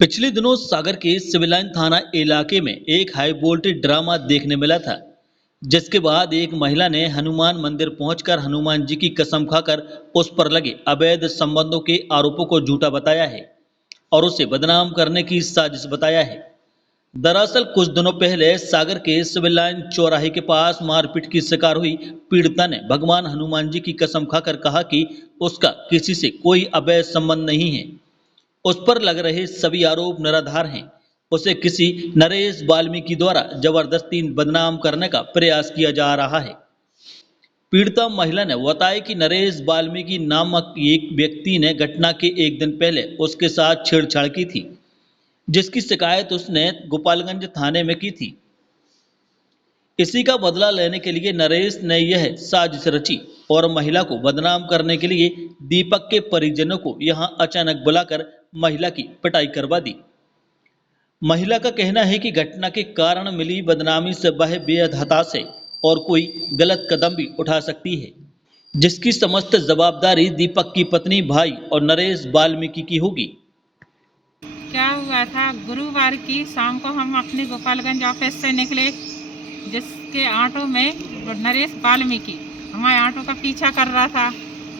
पिछले दिनों सागर के सिविल लाइन थाना इलाके में एक हाई वोल्टेज ड्रामा देखने मिला था, जिसके बाद एक महिला ने हनुमान मंदिर पहुंचकर हनुमान जी की कसम खाकर उस पर लगे अवैध संबंधों के आरोपों को झूठा बताया है और उसे बदनाम करने की साजिश बताया है। दरअसल कुछ दिनों पहले सागर के सिविल लाइन चौराहे के पास मारपीट की शिकार हुई पीड़िता ने भगवान हनुमान जी की कसम खाकर कहा कि उसका किसी से कोई अवैध संबंध नहीं है। उस पर लग रहे सभी आरोप निराधार हैं। उसे किसी नरेश वाल्मीकि द्वारा जबरदस्ती बदनाम करने का प्रयास किया जा रहा है। पीड़िता महिला ने बताया कि नरेश वाल्मीकि नामक एक व्यक्ति ने घटना के एक दिन पहले उसके साथ छेड़छाड़ की थी, जिसकी शिकायत उसने गोपालगंज थाने में की थी। इसी का बदला लेने के लिए नरेश ने यह साजिश रची और महिला को बदनाम करने के लिए दीपक के परिजनों को यहां अचानक बुलाकर महिला की पिटाई करवा दी। महिला का कहना है कि घटना के कारण मिली बदनामी से वह बेहद हताश है और कोई गलत कदम भी उठा सकती है, जिसकी समस्त जवाबदारी दीपक की पत्नी, भाई और नरेश वाल्मीकि की होगी। क्या हुआ था, गुरुवार की शाम को हम अपने गोपालगंज ऑफिस से निकले, जिसके ऑटो में नरेश वाल्मीकि हमारे ऑटो का पीछा कर रहा था।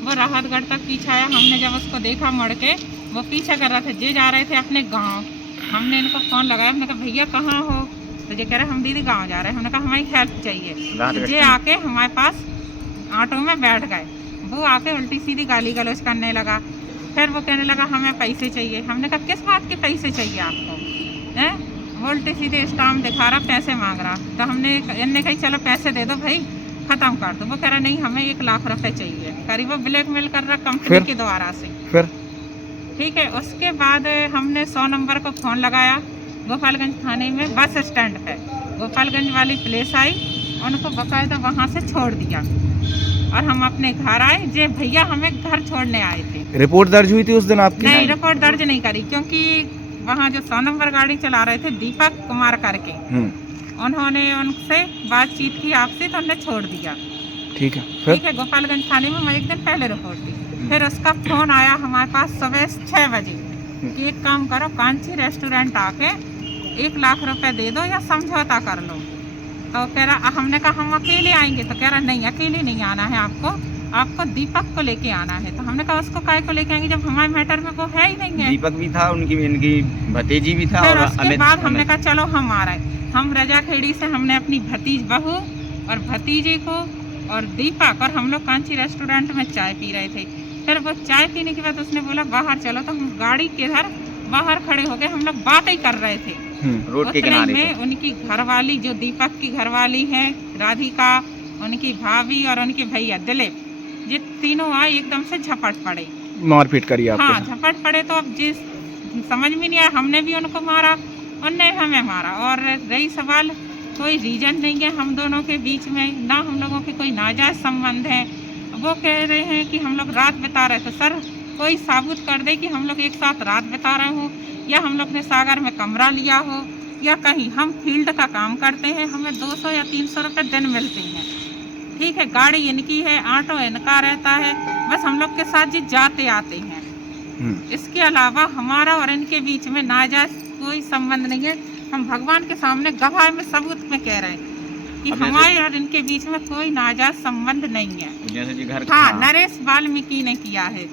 वो राहतगढ़ तक पीछा आया। हमने जब उसको देखा मुड़ के, वो पीछा कर रहा था, जे जा रहे थे अपने गांव। हमने इनको फ़ोन लगाया, हमने कहा भैया कहाँ हो? तो ये कह रहे हम दीदी गांव जा रहे हैं। हमने कहा हमारी हेल्प चाहिए। तो ये आके हमारे पास ऑटो में बैठ गए। वो आके उल्टी सीधी गाली गलौज करने लगा। फिर वो कहने लगा हमें पैसे चाहिए। हमने कहा किस बात के पैसे चाहिए आपको? हैं? वो उल्टी सीधे स्टाम्प दिखा रहा, पैसे मांग रहा। तो इनने कही चलो पैसे दे दो भाई, ख़त्म कर दो। वो कह रहा नहीं हमें 1 लाख रुपए चाहिए। करीब वो ब्लैकमेल कर रहा कंपनी के द्वारा से। फिर ठीक है, उसके बाद हमने 100 नंबर को फ़ोन लगाया गोपालगंज थाने में, बस स्टैंड पे। गोपालगंज वाली पुलिस आई, उनको बाकायदा वहाँ से छोड़ दिया और हम अपने घर आए। जे भैया हमें घर छोड़ने आए थे। रिपोर्ट दर्ज हुई थी उस दिन आपकी? नहीं, रिपोर्ट दर्ज नहीं करी, क्योंकि वहाँ जो 100 नंबर गाड़ी चला रहे थे दीपक कुमार करके, उन्होंने उनसे बातचीत की आपसे, तो उन्हें छोड़ दिया। ठीक है, ठीक है, गोपालगंज थाने में मैं एक दिन पहले रिपोर्ट दी। फिर उसका फ़ोन आया हमारे पास सुबह 6 बजे कि एक काम करो, कांची रेस्टोरेंट आके 1 लाख रुपए दे दो या समझौता कर लो। तो कह रहा, हमने कहा हम अकेले आएंगे। तो कह रहा नहीं, अकेले नहीं आना है आपको दीपक को लेके आना है। तो हमने कहा उसको काय को लेके आएंगे जब हमारे मैटर में वो है ही नहीं है। दीपक भी था, इनकी भतीजी भी था। फिर और उसके बाद हमने कहा चलो हम आ रहे। हम रजाखेड़ी से हमने अपनी बहू और भतीजे को और दीपक और हम लोग कांची रेस्टोरेंट में चाय पी रहे थे। फिर वो चाय पीने के बाद उसने बोला बाहर चलो। तो हम गाड़ी के इधर बाहर खड़े हो गए, हम लोग बातें कर रहे थे। रोड के किनारे में उनकी घरवाली, जो दीपक की घरवाली है राधिका, उनकी भाभी और उनके भैया दिलीप, ये तीनों आए, एकदम से झपट पड़े, मारपीट करी आपके? हाँ, झपट पड़े। तो अब जिस समझ में नहीं आया, हमने भी उनको मारा, उनने हमें मारा। और रही सवाल, कोई रीजन नहीं है हम दोनों के बीच में, ना हम लोगों के कोई नाजायज संबंध है। वो कह रहे हैं कि हम लोग रात बिता रहे थे। सर कोई साबुत कर दे कि हम लोग एक साथ रात बिता रहे हो, या हम लोग ने सागर में कमरा लिया हो, या कहीं हम फील्ड का काम करते हैं, हमें 200 या 300 रुपये दिन मिलते हैं। ठीक है, गाड़ी इनकी है, ऑटो इनका रहता है, बस हम लोग के साथ जी जाते आते हैं। इसके अलावा हमारा और इनके बीच में नाजायज कोई संबंध नहीं है। हम भगवान के सामने गवाह में सबूत में कह रहे हैं कि हमारे और इनके बीच में कोई नाजायज संबंध नहीं है। जैसे जी घर हाँ, नरेश वाल्मीकि ने किया है।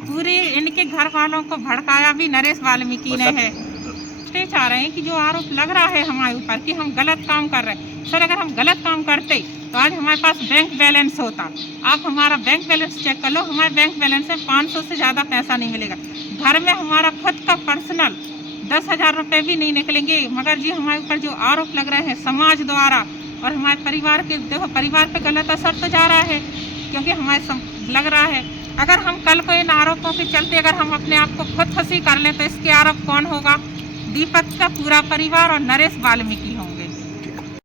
पूरे इनके घर वालों को भड़काया भी नरेश वाल्मीकि ने है। इसलिए चाह रहे हैं कि जो आरोप लग रहा है हमारे ऊपर कि हम गलत काम कर रहे हैं। सर अगर हम गलत काम करते तो आज हमारे पास बैंक बैलेंस होता। आप हमारा बैंक बैलेंस चेक कर लो, हमारे बैंक बैलेंस में 500 से ज़्यादा पैसा नहीं मिलेगा। घर में हमारा खुद का पर्सनल 10,000 रुपये भी नहीं निकलेंगे। मगर जी हमारे ऊपर जो आरोप लग रहे हैं समाज द्वारा और हमारे परिवार के, देखो परिवार पे गलत असर तो जा रहा है, क्योंकि हमारे लग रहा है अगर हम कल को इन आरोपों के चलते अगर हम अपने आप को खुद फंसी कर लें तो इसके आरोप कौन होगा? दीपक का पूरा परिवार और नरेश वाल्मीकि।